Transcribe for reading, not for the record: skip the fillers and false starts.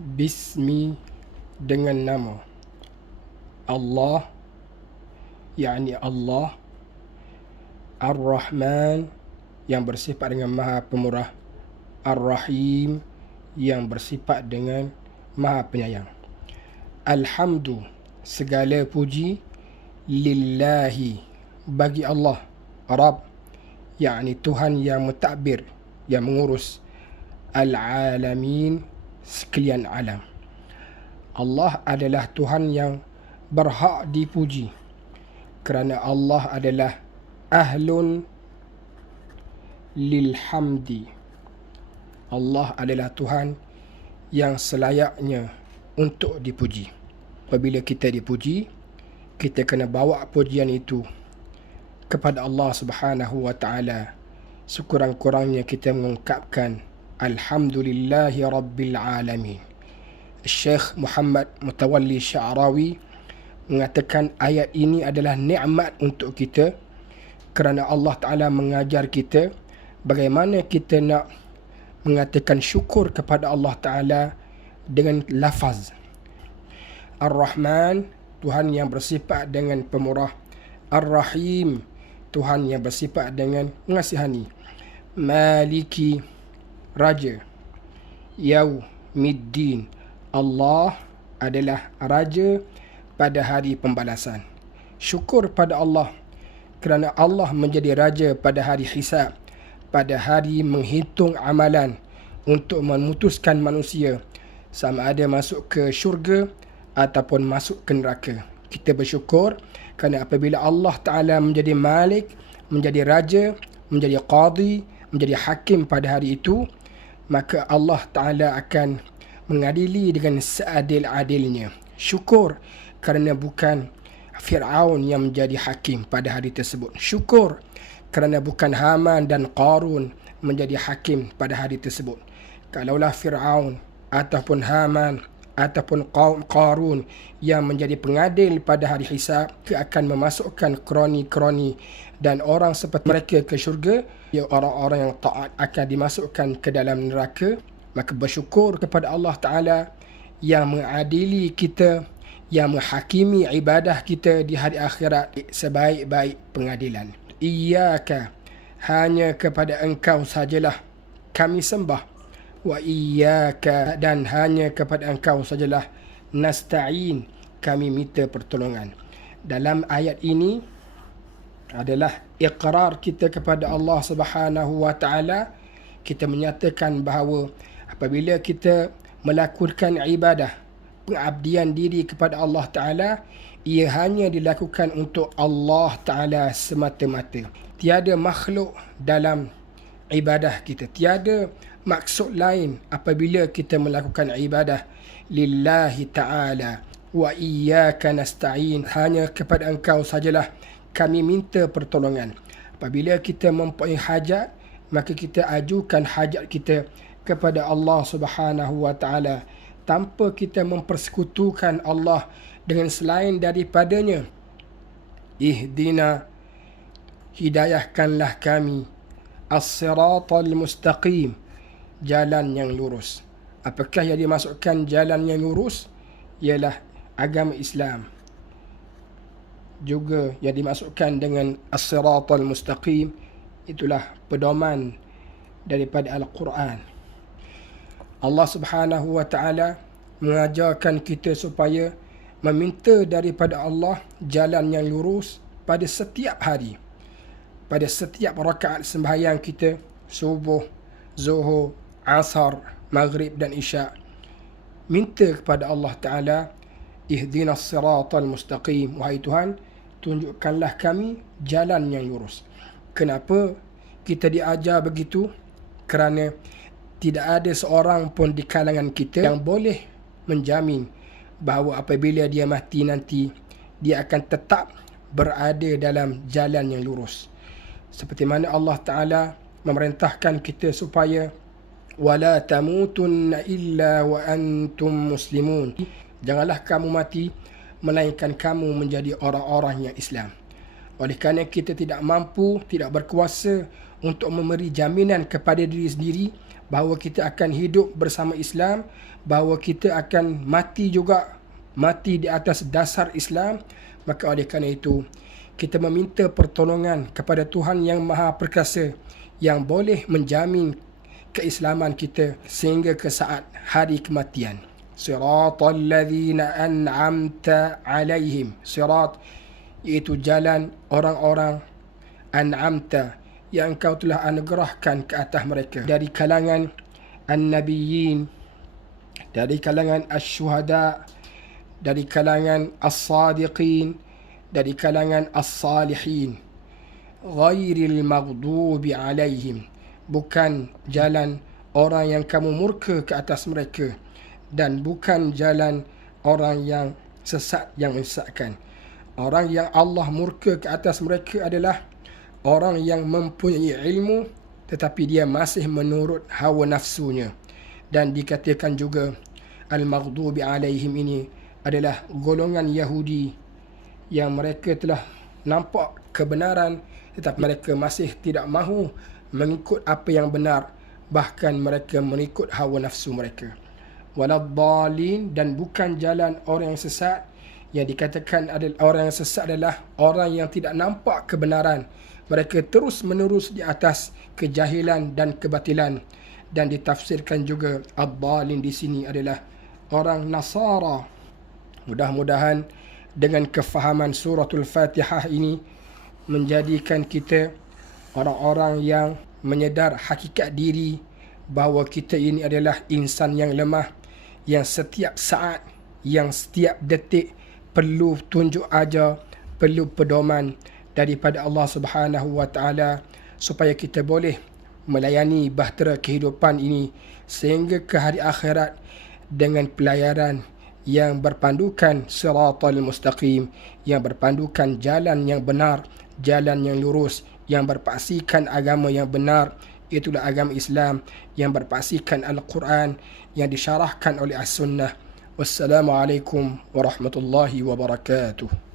Bismi, dengan nama Allah, yakni Allah Ar-Rahman, yang bersifat dengan Maha Pemurah, Ar-Rahim, yang bersifat dengan Maha Penyayang. Alhamdu, segala puji, lillahi, bagi Allah, Rabb, yakni Tuhan yang mentadbir, yang mengurus, Al-Alamin, sekalian alam. Allah adalah Tuhan yang berhak dipuji kerana Allah adalah ahlun lilhamdi. Allah adalah Tuhan yang selayaknya untuk dipuji. Apabila kita dipuji, kita kena bawa pujian itu kepada Allah Subhanahu wa taala. Sekurang-kurangnya kita mengungkapkan alhamdulillahi rabbil alamin. Syekh Muhammad Mutawalli Sya'rawi mengatakan ayat ini adalah nikmat untuk kita kerana Allah Ta'ala mengajar kita bagaimana kita nak mengatakan syukur kepada Allah Ta'ala dengan lafaz. Ar-Rahman, Tuhan yang bersifat dengan pemurah. Ar-Rahim, Tuhan yang bersifat dengan mengasihani. Maliki, Raja. Yaumiddin, Allah adalah Raja pada hari pembalasan. Syukur pada Allah kerana Allah menjadi Raja pada hari hisab, pada hari menghitung amalan untuk memutuskan manusia sama ada masuk ke syurga ataupun masuk ke neraka. Kita bersyukur kerana apabila Allah Ta'ala menjadi Malik, menjadi Raja, menjadi Qadi, menjadi Hakim pada hari itu, maka Allah Ta'ala akan mengadili dengan seadil-adilnya. Syukur kerana bukan Fir'aun yang menjadi hakim pada hari tersebut. Syukur kerana bukan Haman dan Qarun menjadi hakim pada hari tersebut. Kalaulah Fir'aun ataupun Haman ataupun Qarun yang menjadi pengadil pada hari hisab, akan memasukkan kroni-kroni dan orang seperti mereka ke syurga, ya orang-orang yang taat akan dimasukkan ke dalam neraka. Maka bersyukur kepada Allah Ta'ala yang mengadili kita, yang menghakimi ibadah kita di hari akhirat sebaik-baik pengadilan. Iyyaka, hanya kepada engkau sajalah kami sembah. Wa iyyaka, dan hanya kepada engkau sajalah nasta'in, kami minta pertolongan. Dalam ayat ini adalah iqrar kita kepada Allah Subhanahu wa taala. Kita menyatakan bahawa apabila kita melakukan ibadah, pengabdian diri kepada Allah Ta'ala, ia hanya dilakukan untuk Allah Ta'ala semata-mata. Tiada makhluk dalam ibadah kita. Tiada maksud lain apabila kita melakukan ibadah. Lillahi Ta'ala wa iyyaka nasta'in, hanya kepada engkau sajalah kami minta pertolongan. Apabila kita mempunyai hajat, maka kita ajukan hajat kita kepada Allah Subhanahu wa taala tanpa kita mempersekutukan Allah dengan selain daripadanya. Ihdina, hidayahkanlah kami, as-siratal mustaqim, jalan yang lurus. Apakah yang dimasukkan jalan yang lurus? Ialah agama Islam. Juga yang dimasukkan dengan as-siratal mustaqim, itulah pedoman daripada Al-Quran. Allah Subhanahu wa taala mengajarkan kita supaya meminta daripada Allah jalan yang lurus pada setiap hari, pada setiap rakaat sembahyang kita, subuh, zuhur, asar, maghrib dan isyak. Minta kepada Allah Ta'ala, ihdinas siratal mustaqim, wahai Tuhan, tunjukkanlah kami jalan yang lurus. Kenapa kita diajar begitu? Kerana tidak ada seorang pun di kalangan kita yang boleh menjamin bahawa apabila dia mati nanti, dia akan tetap berada dalam jalan yang lurus. Seperti mana Allah Ta'ala memerintahkan kita supaya wala tamutunna illa wa antum muslimun, janganlah kamu mati melainkan kamu menjadi orang-orang yang Islam. Oleh kerana kita tidak mampu, tidak berkuasa untuk memberi jaminan kepada diri sendiri bahawa kita akan hidup bersama Islam, bahawa kita akan mati juga, mati di atas dasar Islam. Maka oleh kerana itu, kita meminta pertolongan kepada Tuhan yang Maha Perkasa, yang boleh menjamin keislaman kita sehingga ke saat hari kematian. Siratal ladzina an'amta alaihim. Sirat iaitu jalan orang-orang an'amta yang engkau telah anugerahkan ke atas mereka dari kalangan an-nabiyyin, dari kalangan asy-syuhada, dari kalangan as-sadiqin, dari kalangan as-salihin. Ghairil maghdubi alaihim, bukan jalan orang yang kamu murka ke atas mereka, dan bukan jalan orang yang sesat yang menyesatkan. Orang yang Allah murka ke atas mereka adalah orang yang mempunyai ilmu tetapi dia masih menurut hawa nafsunya. Dan dikatakan juga al-maghdubi alaihim ini adalah golongan Yahudi yang mereka telah nampak kebenaran tetapi mereka masih tidak mahu mengikut apa yang benar, bahkan mereka mengikut hawa nafsu mereka. Waladhdallin, dan bukan jalan orang yang sesat. Yang dikatakan adalah orang yang sesat adalah orang yang tidak nampak kebenaran, mereka terus menerus di atas kejahilan dan kebatilan. Dan ditafsirkan juga ad-dhalin di sini adalah orang Nasara. Mudah-mudahan dengan kefahaman suratul Fatihah ini menjadikan kita orang-orang yang menyedar hakikat diri bahawa kita ini adalah insan yang lemah, yang setiap saat, yang setiap detik perlu tunjuk ajar, perlu pedoman daripada Allah Subhanahu wa taala supaya kita boleh melayani bahtera kehidupan ini sehingga ke hari akhirat dengan pelayaran yang berpandukan siratal mustaqim, yang berpandukan jalan yang benar, jalan yang lurus, yang berpaksikan agama yang benar, itulah agama Islam, yang berpaksikan Al-Quran yang disyarahkan oleh As-Sunnah. Wassalamualaikum warahmatullahi wabarakatuh.